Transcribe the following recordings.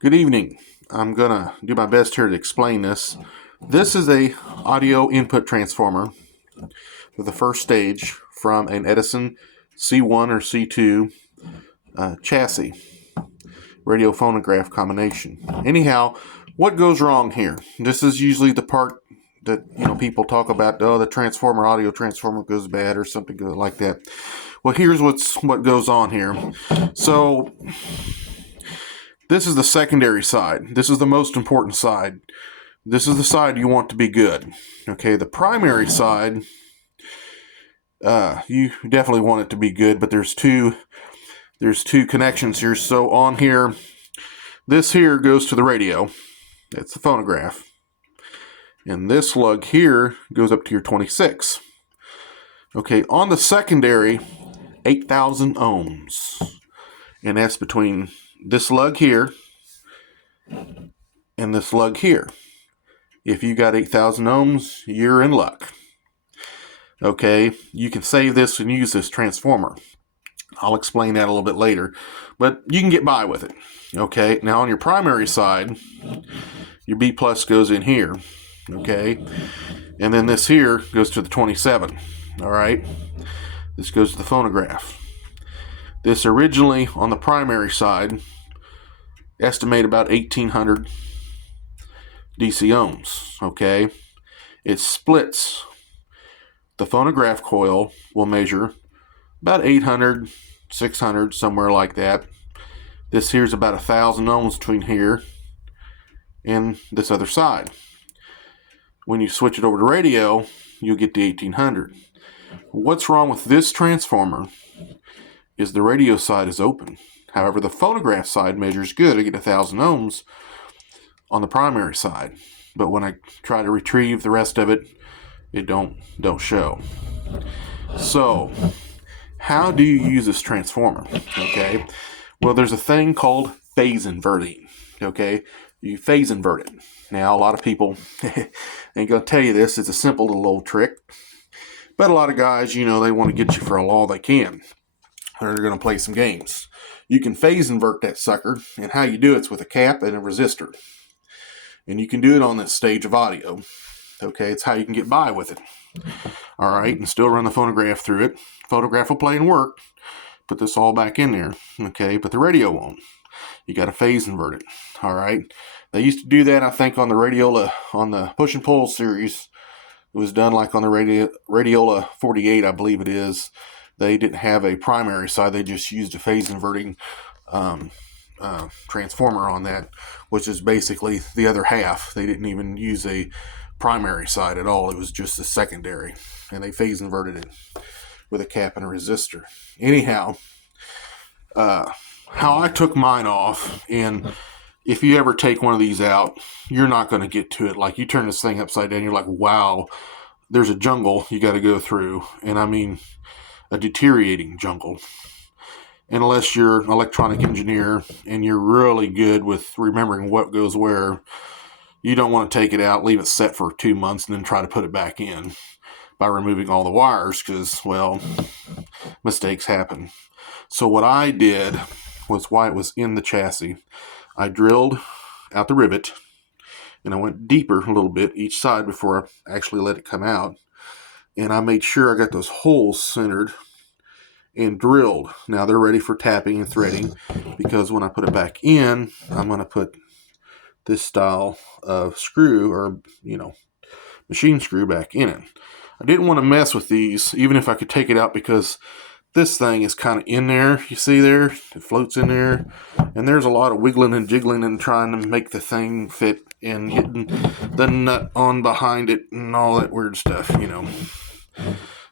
Good evening. I'm going to do my best here to explain this. This is a audio input transformer for the first stage from an Edison C-1 or C-2 chassis, radio phonograph combination. Anyhow, what goes wrong here? This is usually the part that people talk about. Oh, the transformer, audio transformer goes bad or something like that. Well, here's what goes on here. So this is the secondary side. This is the most important side. This is the side you want to be good. Okay, the primary side, you definitely want it to be good, but there's two connections here. So on here, this here goes to the radio. That's the phonograph. And this lug here goes up to your 26. Okay, on the secondary, 8,000 ohms. And that's between this lug here and this lug here. If you got 8,000 ohms, you're in luck. Okay, you can save this and use this transformer. I'll explain that a little bit later, but you can get by with it. Okay, now on your primary side, your B plus goes in here. Okay, and then this here goes to the 27. All right, this goes to the phonograph. This originally on the primary side, estimate about 1,800 DC ohms. Okay, it splits. The phonograph coil will measure about 800, 600, somewhere like that. This here's about 1,000 ohms between here and this other side. When you switch it over to radio, you'll get the 1,800. What's wrong with this transformer is the radio side is open. However, the phonograph side measures good. I get 1,000 ohms on the primary side. But when I try to retrieve the rest of it, it don't show. So, how do you use this transformer? Okay, well, there's a thing called phase inverting. Okay, you phase invert it. Now, a lot of people ain't gonna tell you this. It's a simple little old trick, but a lot of guys, they want to get you for all they can. Or they're gonna play some games. You can phase invert that sucker, and how you do it's with a cap and a resistor. And you can do it on this stage of audio. Okay, it's how you can get by with it. All right, and still run the phonograph through it. Phonograph will play and work. Put this all back in there. Okay, but the radio won't. You got to phase invert it. All right. They used to do that, I think, on the Radiola, on the Push and Pull series. It was done like on the Radiola 48, I believe it is. They didn't have a primary side. They just used a phase inverting transformer on that, which is basically the other half. They didn't even use a primary side at all. It was just a secondary, and they phase inverted it with a cap and a resistor. Anyhow, how I took mine off, and if you ever take one of these out, you're not going to get to it. Like, you turn this thing upside down, you're like, wow, there's a jungle you got to go through. And I mean, a deteriorating jungle. And unless you're an electronic engineer and you're really good with remembering what goes where, you don't want to take it out, leave it set for 2 months, and then try to put it back in by removing all the wires, because, well, mistakes happen. So what I did was, while it was in the chassis, I drilled out the rivet, and I went deeper a little bit each side before I actually let it come out. And I made sure I got those holes centered and drilled. Now they're ready for tapping and threading, because when I put it back in, I'm going to put this style of screw, or machine screw, back in it. I didn't want to mess with these, even if I could take it out, because this thing is kind of in there. You see there? It floats in there. And there's a lot of wiggling and jiggling and trying to make the thing fit, and getting the nut on behind it and all that weird stuff,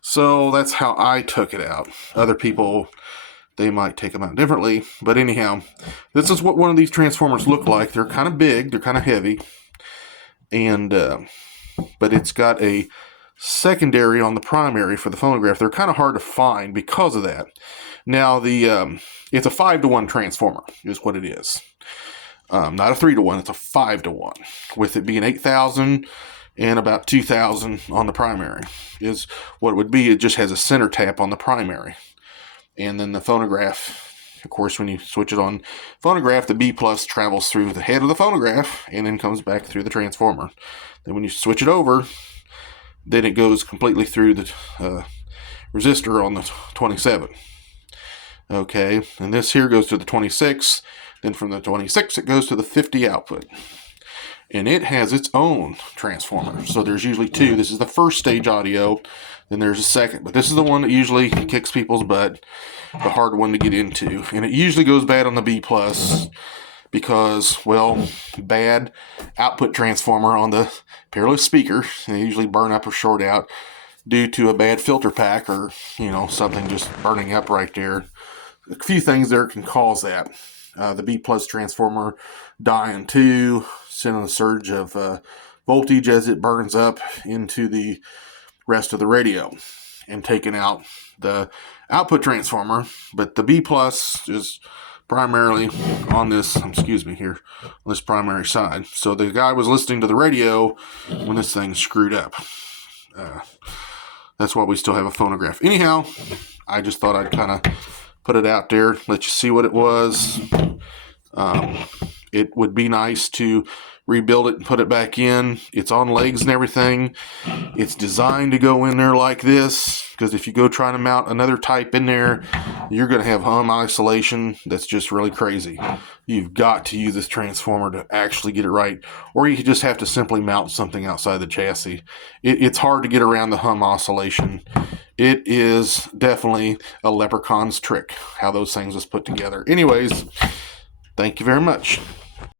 So that's how I took it out. Other people, they might take them out differently. But anyhow, this is what one of these transformers look like. They're kind of big. They're kind of heavy. And but it's got a secondary on the primary for the phonograph. They're kind of hard to find because of that. Now, it's a 5-to-1 transformer is what it is. Not a 3-to-1. It's a 5-to-1. With it being 8,000 and about 2,000 on the primary is what it would be. It just has a center tap on the primary. And then the phonograph Of course, when you switch it on phonograph, the B plus travels through the head of the phonograph and then comes back through the transformer. Then when you switch it over, then it goes completely through the resistor on the 27. Okay, and this here goes to the 26. Then from the 26, it goes to the 50 output. And it has its own transformer. So there's usually two. This is the first stage audio, then there's a second. But this is the one that usually kicks people's butt, the hard one to get into. And it usually goes bad on the B plus because, well, bad output transformer on the peerless speaker. They usually burn up or short out due to a bad filter pack or, something just burning up right there. A few things there can cause that. The B plus transformer dying too, sending a surge of voltage as it burns up into the rest of the radio and taking out the output transformer. But the B plus is primarily on this, on this primary side. So the guy was listening to the radio when this thing screwed up. That's why we still have a phonograph. Anyhow, I just thought I'd kind of put it out there, let you see what it was. It would be nice to rebuild it and put it back in. It's on legs and everything. It's designed to go in there like this, because if you go trying to mount another type in there, you're going to have hum isolation that's just really crazy. You've got to use this transformer to actually get it right, or you could just have to simply mount something outside the chassis. It's hard to get around the hum oscillation. It is definitely a leprechaun's trick, how those things was put together. Anyways, thank you very much.